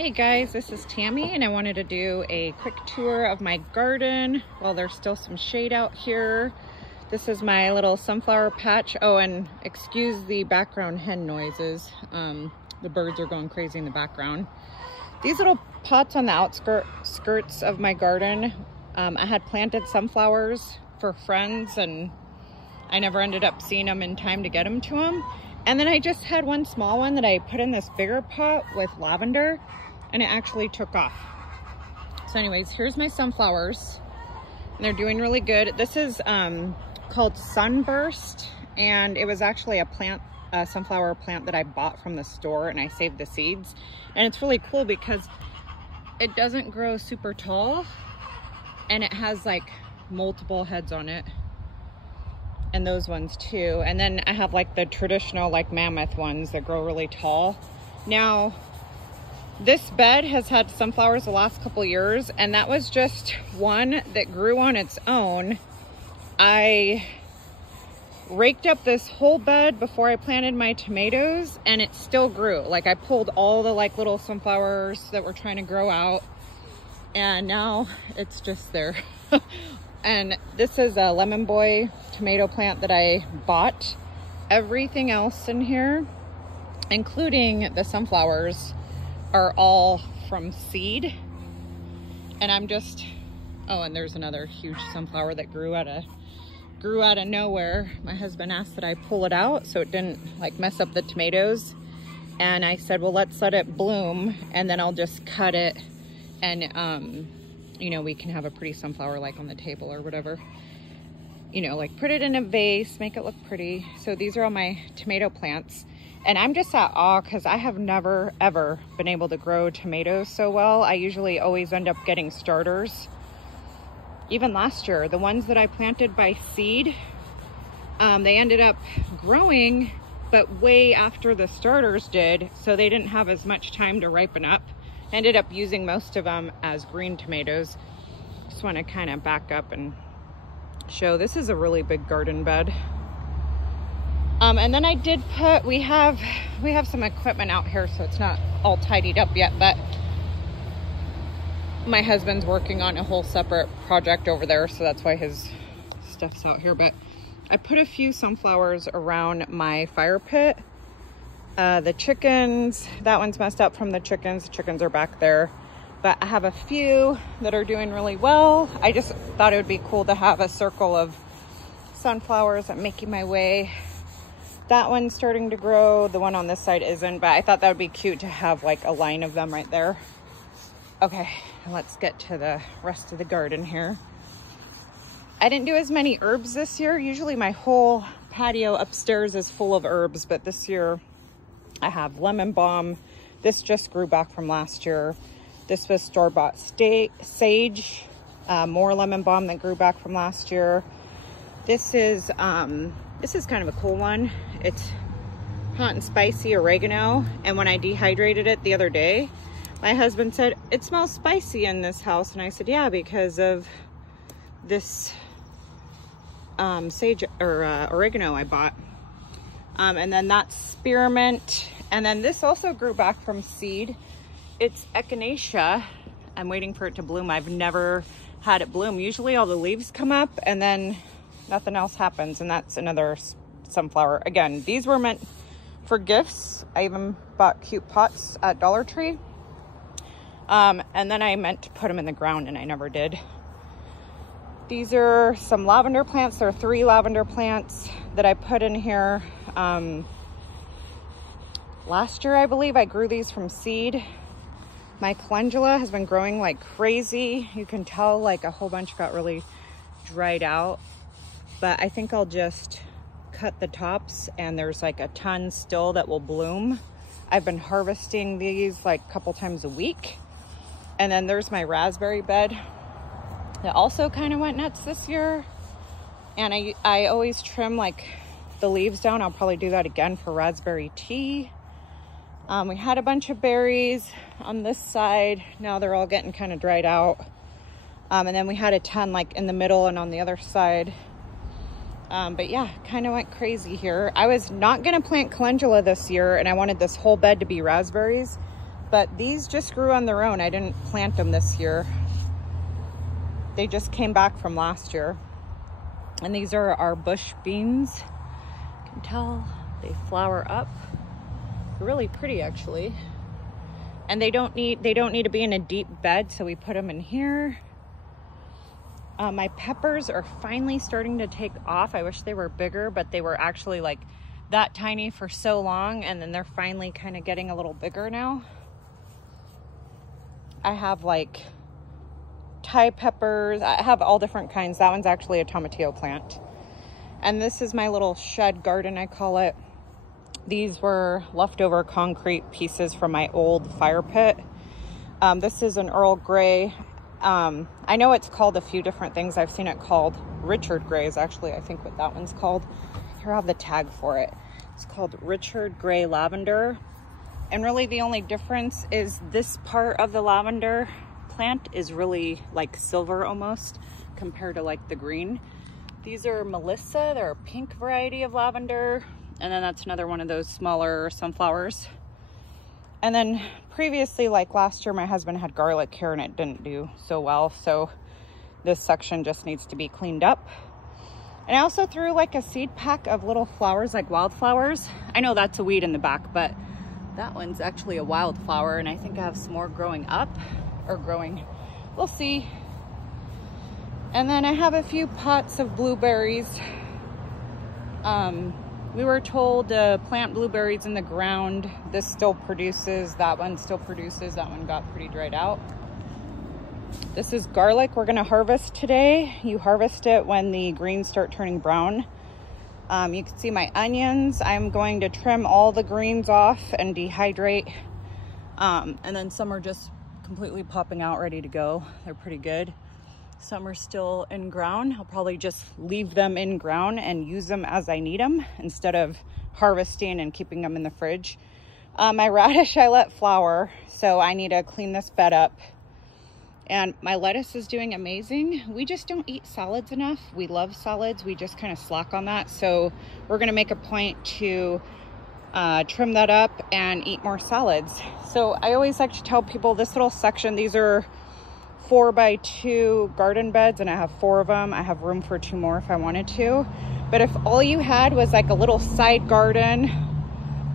Hey guys, this is Tammy and I wanted to do a quick tour of my garden while there's still some shade out here. This is my little sunflower patch. Oh, and excuse the background hen noises. The birds are going crazy in the background. These little pots on the outskirts of my garden, I had planted sunflowers for friends and I never ended up seeing them in time to get them to them. And then I just had one small one that I put in this bigger pot with lavender and it actually took off. So anyways, here's my sunflowers and they're doing really good. This is called Sunburst, and it was actually a sunflower plant that I bought from the store and I saved the seeds. And it's really cool because it doesn't grow super tall and it has like multiple heads on it. And those ones too. And then I have like the traditional like mammoth ones that grow really tall. Now, this bed has had sunflowers the last couple years, and that was just one that grew on its own. I raked up this whole bed before I planted my tomatoes and it still grew. Like I pulled all the like little sunflowers that were trying to grow out and now it's just there. And this is a Lemon Boy tomato plant that I bought. Everything else in here, including the sunflowers, are all from seed. And I'm just, oh, and there's another huge sunflower that grew out of nowhere. My husband asked that I pull it out so it didn't like mess up the tomatoes. And I said, well, let's let it bloom and then I'll just cut it and you know, we can have a pretty sunflower like on the table or whatever. You know, like put it in a vase, make it look pretty. So these are all my tomato plants. And I'm just at awe because I have never, ever been able to grow tomatoes so well. I usually always end up getting starters. Even last year, the ones that I planted by seed, they ended up growing, but way after the starters did. So they didn't have as much time to ripen up. Ended up using most of them as green tomatoes. Just want to kind of back up and show. This is a really big garden bed. And then I did put, we have some equipment out here, so it's not all tidied up yet, but my husband's working on a whole separate project over there, so that's why his stuff's out here. But I put a few sunflowers around my fire pit. The chickens, that one's messed up from the chickens. The chickens are back there. But I have a few that are doing really well. I just thought it would be cool to have a circle of sunflowers. I'm making my way. That one's starting to grow. The one on this side isn't, but I thought that would be cute to have like a line of them right there. Okay, let's get to the rest of the garden here. I didn't do as many herbs this year. Usually my whole patio upstairs is full of herbs, but this year I have lemon balm. This just grew back from last year. This was store-bought sage, more lemon balm that grew back from last year. This is kind of a cool one. It's hot and spicy oregano. And when I dehydrated it the other day, my husband said, it smells spicy in this house. And I said, yeah, because of this sage or oregano I bought. And then that's spearmint. And then this also grew back from seed. It's echinacea. I'm waiting for it to bloom. I've never had it bloom. Usually all the leaves come up and then nothing else happens. And that's another sunflower. Again, these were meant for gifts. I even bought cute pots at Dollar Tree. And then I meant to put them in the ground and I never did. These are some lavender plants. There are 3 lavender plants that I put in here. Last year, I believe I grew these from seed. My calendula has been growing like crazy. You can tell like a whole bunch got really dried out, but I think I'll just cut the tops and there's like a ton still that will bloom. I've been harvesting these like a couple times a week. And then there's my raspberry bed that also kind of went nuts this year. And I always trim like the leaves down. I'll probably do that again for raspberry tea. We had a bunch of berries on this side. Now they're all getting kind of dried out. And then we had a ton like in the middle and on the other side. But yeah, kind of went crazy here. I was not going to plant calendula this year and I wanted this whole bed to be raspberries. but these just grew on their own. I didn't plant them this year. They just came back from last year. And these are our bush beans. You can tell they flower up. They're really pretty, actually. And they don't need to be in a deep bed, so we put them in here. My peppers are finally starting to take off. I wish they were bigger, but they were actually like that tiny for so long, and then they're finally kind of getting a little bigger now. I have like Thai peppers. I have all different kinds. That one's actually a tomatillo plant. And this is my little shed garden, I call it. These were leftover concrete pieces from my old fire pit. This is an Earl Grey. I know it's called a few different things. I've seen it called Richard Grey's, actually, I think what that one's called. Here, I have the tag for it. It's called Richard Grey Lavender. And really the only difference is this part of the lavender plant is really like silver almost compared to like the green. These are Melissa. They're a pink variety of lavender. And then that's another one of those smaller sunflowers. And then previously, like last year, my husband had garlic here and it didn't do so well. So this section just needs to be cleaned up. And I also threw like a seed pack of little flowers, like wildflowers. I know that's a weed in the back, but that one's actually a wildflower. And I think I have some more growing up or growing. We'll see. And then I have a few pots of blueberries. We were told to plant blueberries in the ground. This still produces, that one still produces. That one got pretty dried out. This is garlic we're gonna harvest today. You harvest it when the greens start turning brown. You can see my onions. I'm going to trim all the greens off and dehydrate. And then some are just completely popping out, ready to go. They're pretty good. Some are still in ground. I'll probably just leave them in ground and use them as I need them instead of harvesting and keeping them in the fridge. My radish I let flower, so I need to clean this bed up. And my lettuce is doing amazing. We just don't eat salads enough. We love salads. We just kind of slack on that. So we're gonna make a point to trim that up and eat more salads. So I always like to tell people this little section, these are 4x2 garden beds, and I have 4 of them. I have room for 2 more if I wanted to. But if all you had was like a little side garden,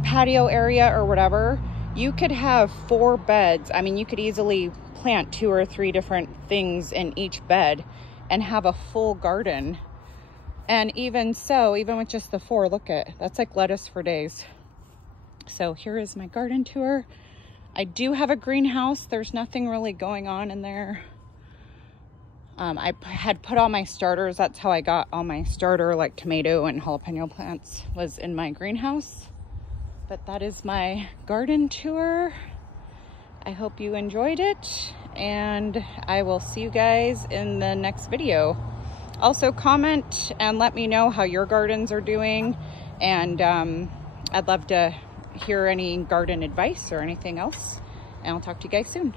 patio area or whatever, you could have 4 beds. I mean, you could easily plant 2 or 3 different things in each bed and have a full garden. And even so, even with just the 4, look at, that's like lettuce for days. So here is my garden tour. I do have a greenhouse. There's nothing really going on in there. I had put all my starters. That's how I got all my starter, like tomato and jalapeno plants, was in my greenhouse. But that is my garden tour. I hope you enjoyed it, and I will see you guys in the next video. Also comment and let me know how your gardens are doing, and I'd love to hear any garden advice or anything else, and I'll talk to you guys soon.